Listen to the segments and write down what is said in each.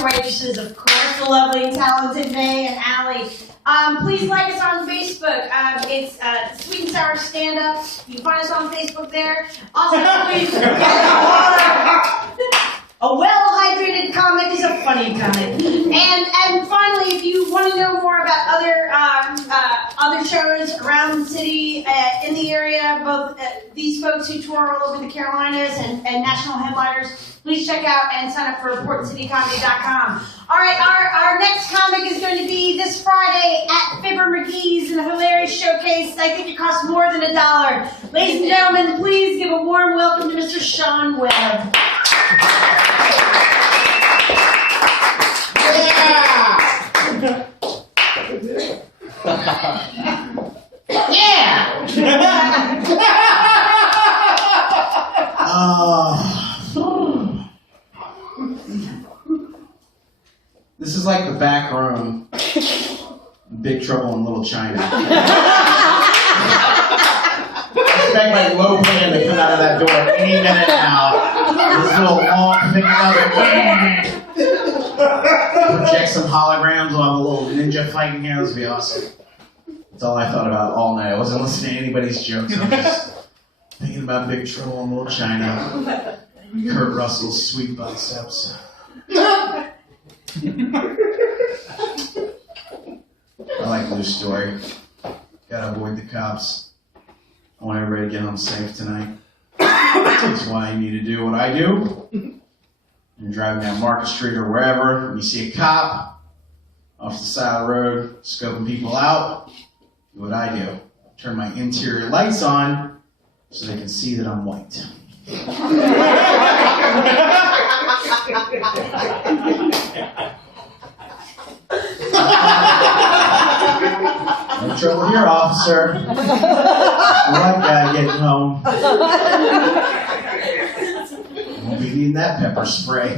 your waitresses, of course, the lovely and talented May and Allie. Please like us on Facebook. It's Sweet and Sour Stand Up. You can find us on Facebook there. Also, please get water. A well-hydrated comic is a funny comic. And finally, if you want to know more about other shows around the city, in the area, both these folks who tour all over the Carolinas and national headliners, please check out and sign up for PortCityComedy.com. All right, our next comic is going to be this Friday at Fibber McGee's in a hilarious showcase. I think it costs more than $1. Ladies and gentlemen, please give a warm welcome to Mr. Sean Webb. This is like the back room. Big Trouble in Little China. I expect my low pan to come out of that door any minute now. This little long thing project some holograms. We'll have a little ninja fighting here. This would be awesome. That's all I thought about all night. I wasn't listening to anybody's jokes. I was just thinking about Big Trouble in Little China. Kurt Russell's sweet biceps. I like Lou's story. Gotta avoid the cops. I want everybody to get home safe tonight. That's why you need to do what I do. You're driving down Market Street or wherever, and you see a cop off the side of the road, scoping people out. Do what I do. Turn my interior lights on so they can see that I'm white. No trouble here, officer. The white guy getting home. Won't be needing that pepper spray.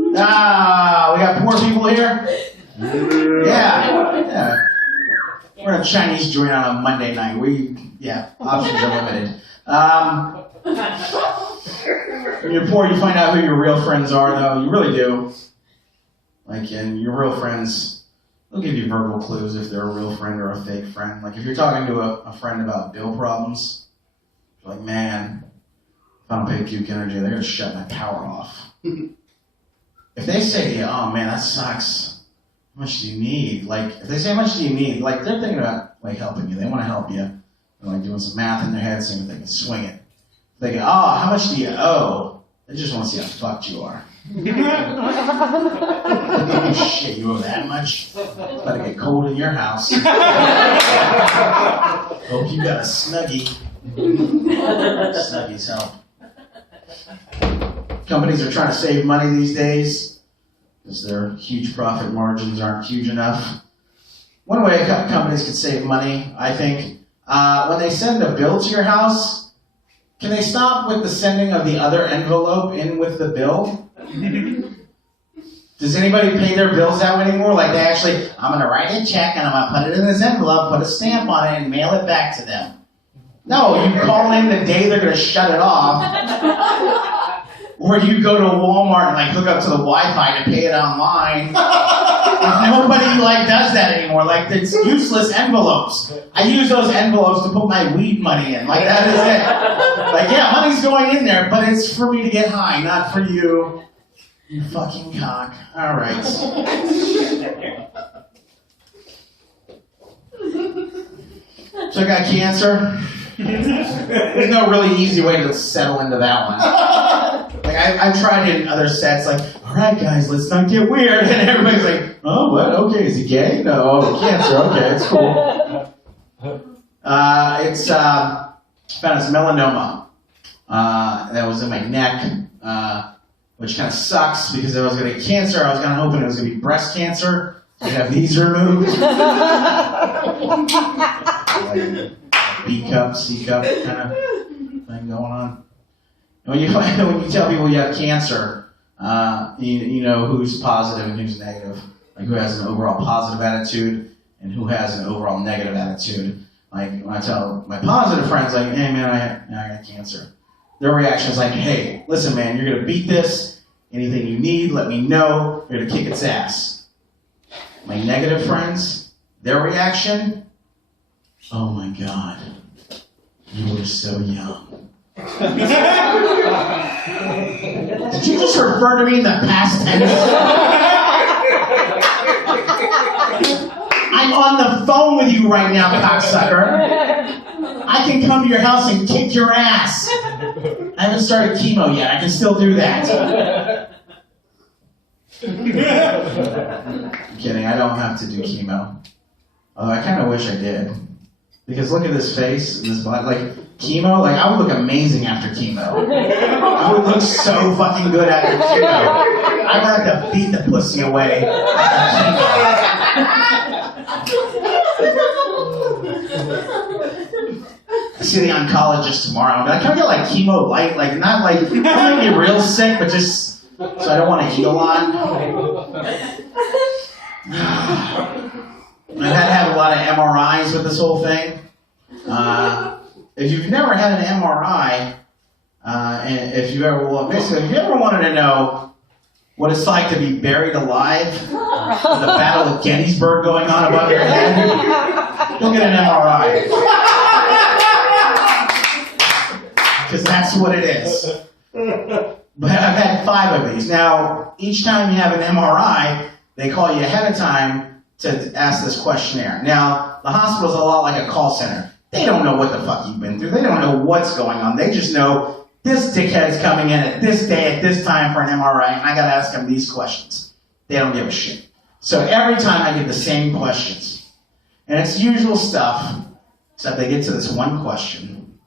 We got more people here? Yeah. We're a Chinese joint on a Monday night. Options are limited. When you're poor, you find out who your real friends are, though. You really do. And your real friends, they'll give you verbal clues if they're a real friend or a fake friend. Like, if you're talking to a friend about bill problems, you're like, man, if I don't pay Puke Energy, they're going to shut my power off. If they say to you, oh, man, that sucks. How much do you need? If they say, how much do you need? They're thinking about, helping you. They want to help you. They're, doing some math in their head, seeing if they can swing it. They go, oh, how much do you owe? They just want to see how fucked you are. Oh, shit, you owe that much? It's about to get cold in your house. Hope you got a Snuggie. Snuggies help. Companies are trying to save money these days because their huge profit margins aren't huge enough. One way companies can save money, I think, when they send a bill to your house, can they stop with the sending of the other envelope in with the bill? Does anybody pay their bills that way anymore? They actually, I'm going to write a check and I'm going to put it in this envelope, put a stamp on it, and mail it back to them. No, you call in the day they're going to shut it off. Or you go to Walmart and hook up to the Wi-Fi to pay it online. Nobody does that anymore. It's useless envelopes. I use those envelopes to put my weed money in. That is it. Money's going in there, but it's for me to get high, not for you. You fucking cock. All right. So I got cancer. There's no really easy way to settle into that one. I've tried it in other sets, all right, guys, let's not get weird. And everybody's like, oh, what? Okay, is he gay? No, cancer. Okay, it's cool. It's found as melanoma. That was in my neck, which kind of sucks because if I was going to get cancer, I was kind of hoping it was going to be breast cancer. To have these removed. B cup, C cup kind of thing going on. And when you tell people you have cancer, you know who's positive and who's negative. Who has an overall positive attitude and who has an overall negative attitude. When I tell my positive friends, hey man, I got cancer. Their reaction is hey, listen man, you're gonna beat this. Anything you need, let me know. We're gonna kick its ass. My negative friends, their reaction, oh my God, you were so young. Did you just refer to me in the past tense? I'm on the phone with you right now, cocksucker. I can come to your house and kick your ass. I haven't started chemo yet. I can still do that. I'm kidding. I don't have to do chemo. Although I kind of wish I did. Because look at this face and this body. Like, chemo, like, I would look amazing after chemo. I would look so fucking good after chemo. I would have to beat the pussy away after chemo. I see the oncologist tomorrow. I'm like, can I get like chemo light? Like, not like, don't make me real sick, but just so I don't want to eat a lot. I've had to have a lot of MRIs with this whole thing. If you've never had an MRI, and if you ever, well, basically, if you ever wanted to know what it's like to be buried alive with the Battle of Gettysburg going on above your head, go get an MRI. Because that's what it is. But I've had 5 of these. Now, each time you have an MRI, they call you ahead of time to ask this questionnaire. Now, the hospital's a lot like a call center. They don't know what the fuck you've been through. They don't know what's going on. They just know this dickhead's coming in at this day, at this time for an MRI, and I gotta ask him these questions. They don't give a shit. So every time I get the same questions. And it's usual stuff, except they get to this one question.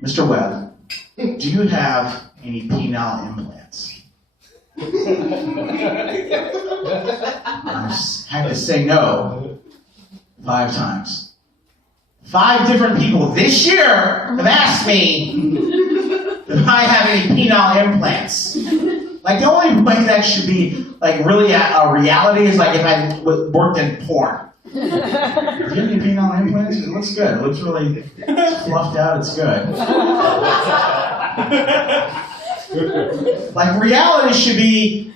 Mr. Webb, do you have any penile implants? I had to say no 5 times. 5 different people this year have asked me if I have any penile implants. Like, the only way that should be, like, really a reality is, like, if I worked in porn. Do you have any penile implants? It looks good. It looks really it's fluffed out. It's good. Like, reality should be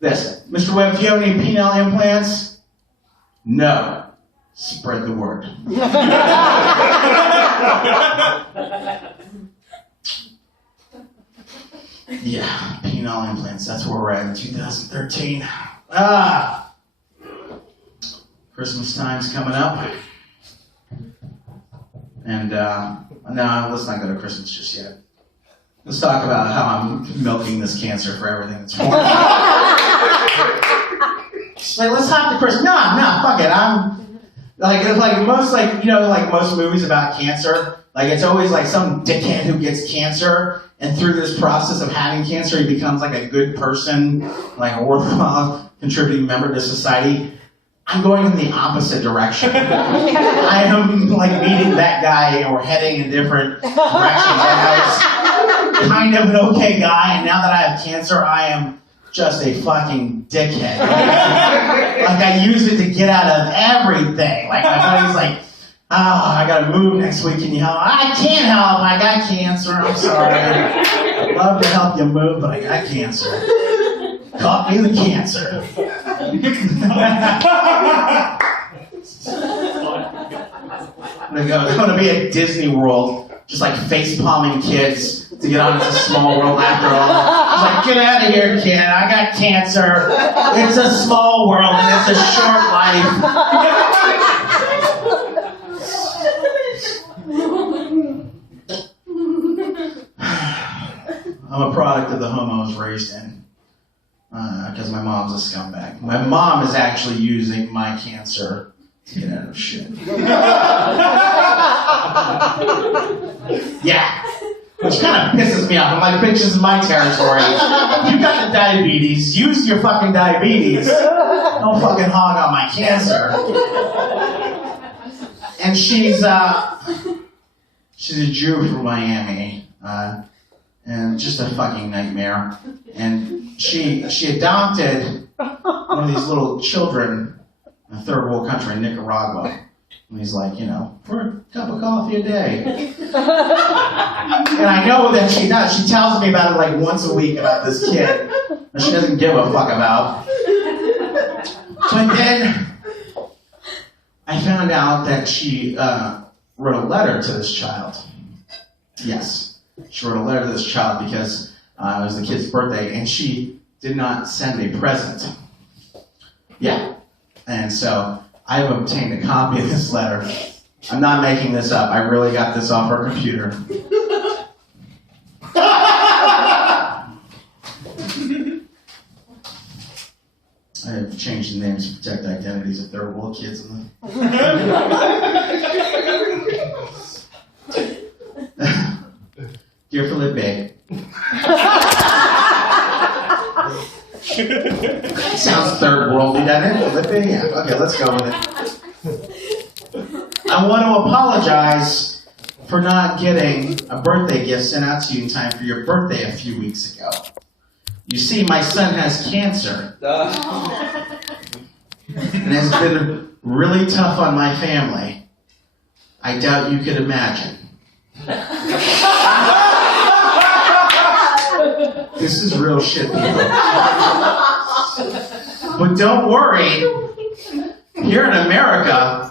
this. Mr. Webb, do you have any penile implants? No. Spread the word. Yeah, penile implants. That's where we're at in 2013. Christmas time's coming up. And, no, let's not go to Christmas just yet. Let's talk about how I'm milking this cancer for everything it's worth. Like, let's hop to Christmas. No, fuck it. It's like most movies about cancer, like, it's always like some dickhead who gets cancer, and through this process of having cancer, he becomes like a good person, like a worthwhile contributing member to society. I'm going in the opposite direction. I am like meeting that guy, or heading in different directions. I was kind of an okay guy, and now that I have cancer, I am just a fucking dickhead. Like, I use it to get out of everything. Like, my buddy's like, oh, I gotta move next week, can you help? I can't help, I got cancer, I'm sorry. I'd love to help you move, but I got cancer. Caught me the cancer. I'm gonna be at Disney World, just like face palming kids to get on It's a Small World after all. It's like, get out of here, kid, I got cancer. It's a small world and it's a short life. I'm a product of the home I was raised in. Because my mom's a scumbag. My mom is actually using my cancer to get out of shit. Yeah. Which kind of pisses me off. I'm like, bitch, this is my territory. You got the diabetes. Use your fucking diabetes. Don't fucking hog on my cancer. And she's a Jew from Miami. And just a fucking nightmare. And she adopted one of these little children in a third world country in Nicaragua. And he's like, for a cup of coffee a day. And I know that she does. She tells me about it like once a week about this kid that she doesn't give a fuck about. But then I found out that she wrote a letter to this child. Yes, she wrote a letter to this child because it was the kid's birthday, and she did not send a present. Yeah. And so I've obtained a copy of this letter. I'm not making this up. I really got this off our computer. I have changed the names to protect identities if there are little kids in them. Dear Felipe. Sounds third worldly, doesn't it? Felipe? Yeah. Okay, let's go with it. I want to apologize for not getting a birthday gift sent out to you in time for your birthday a few weeks ago. You see, my son has cancer. And it's been really tough on my family. I doubt you could imagine. This is real shit, people. But don't worry. Here in America,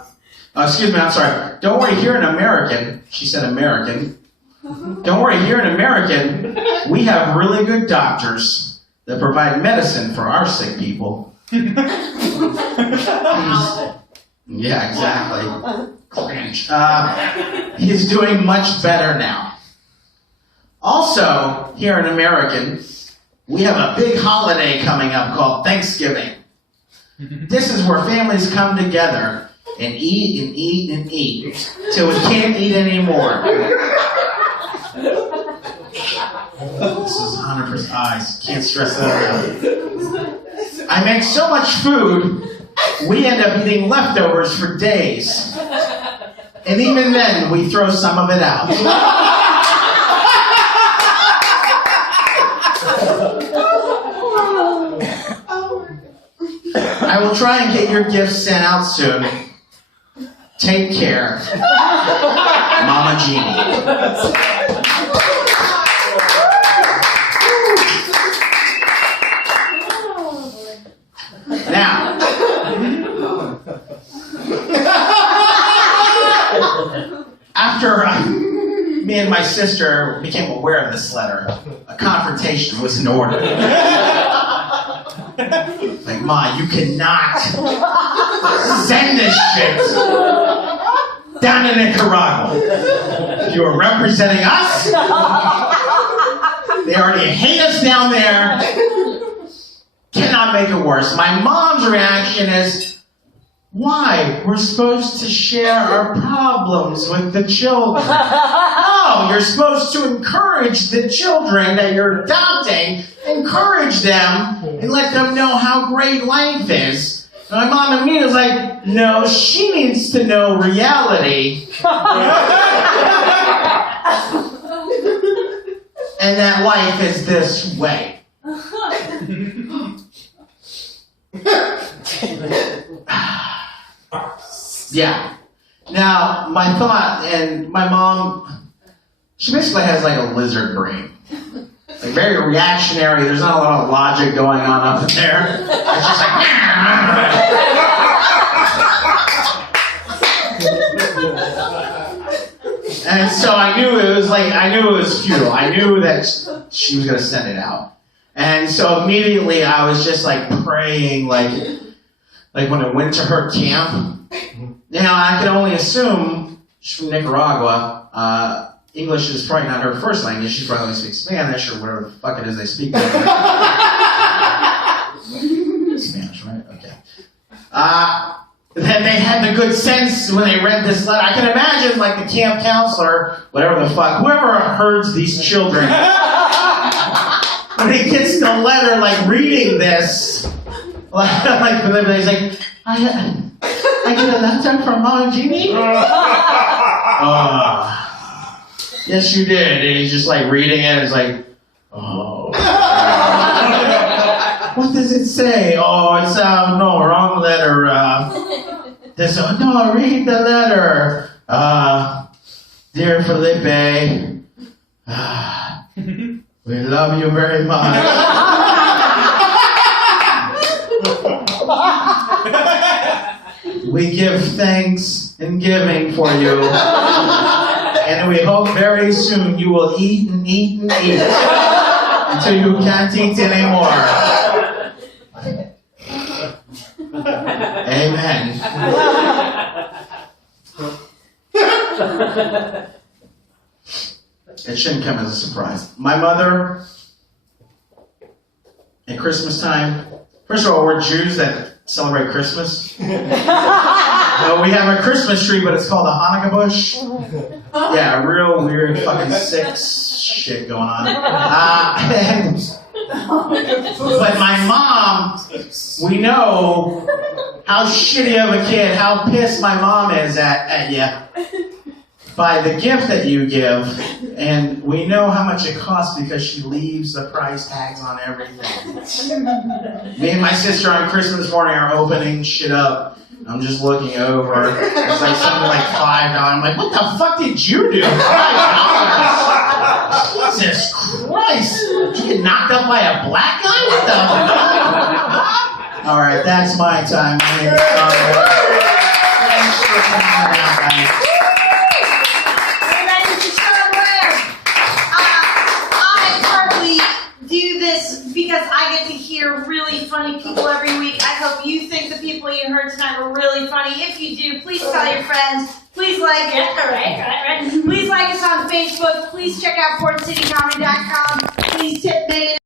don't worry, here in American, she said American. Don't worry, here in American, we have really good doctors that provide medicine for our sick people. Yeah, exactly. Cringe. He's doing much better now. Also, here in American, we have a big holiday coming up called Thanksgiving. This is where families come together and eat and eat and eat till we can't eat anymore. This is 100%. I can't stress that enough. I make so much food, we end up eating leftovers for days. And even then, we throw some of it out. I will try and get your gifts sent out soon. Take care. Mama Jeannie. Now, after me and my sister became aware of this letter, a confrontation was in order. Like, Ma, you cannot send this shit down to Nicaragua. You are representing us. They already hate us down there. Cannot make it worse. My mom's reaction is, why? We're supposed to share our problems with the children. No, you're supposed to encourage the children that you're adopting, encourage them, and let them know how great life is. And my mom immediately was like, no, she needs to know reality. And that life is this way. Yeah. Now, my thought, and my mom, she basically has like a lizard brain. Like very reactionary, there's not a lot of logic going on up there. It's just like, and so I knew it was futile. I knew that she was gonna send it out. And so immediately I was just like praying, like when I went to her camp. Now I can only assume she's from Nicaragua. English is probably not her first language. She probably speaks Spanish or whatever the fuck it is they speak. Spanish, right? Okay. Then they had the good sense when they read this letter. I can imagine like the camp counselor, whatever the fuck, whoever herds these children. When he gets the letter, like reading this, like he's like, I get a letter from Mama Jeannie? Yes, you did. And he's just like reading it, and it's like, oh. What does it say? Oh, it's, no, wrong letter. This one, no, read the letter. Dear Felipe, we love you very much. We give thanks in giving for you. And we hope very soon you will eat and eat and eat until you can't eat anymore. Amen. It shouldn't come as a surprise. My mother, at Christmas time, first of all, we're Jews that celebrate Christmas. We have a Christmas tree, but it's called a Hanukkah bush. Yeah, real weird, fucking sick shit going on. But my mom, we know how shitty of a kid, how pissed my mom is at you by the gift that you give, and we know how much it costs because she leaves the price tags on everything. Me and my sister on Christmas morning are opening shit up. I'm just looking over. It's like something like $5. I'm like, what the fuck did you do? $5? Jesus Christ! Did you get knocked up by a black guy? What the fuck? All right, that's my time. My name is Sean Webb. Thanks for coming out, guys. Because I get to hear really funny people every week. I hope you think the people you heard tonight were really funny. If you do, please tell your friends. Please like it. All right. Please like us on Facebook. Please check out PortCityComedy.com. Please tip me.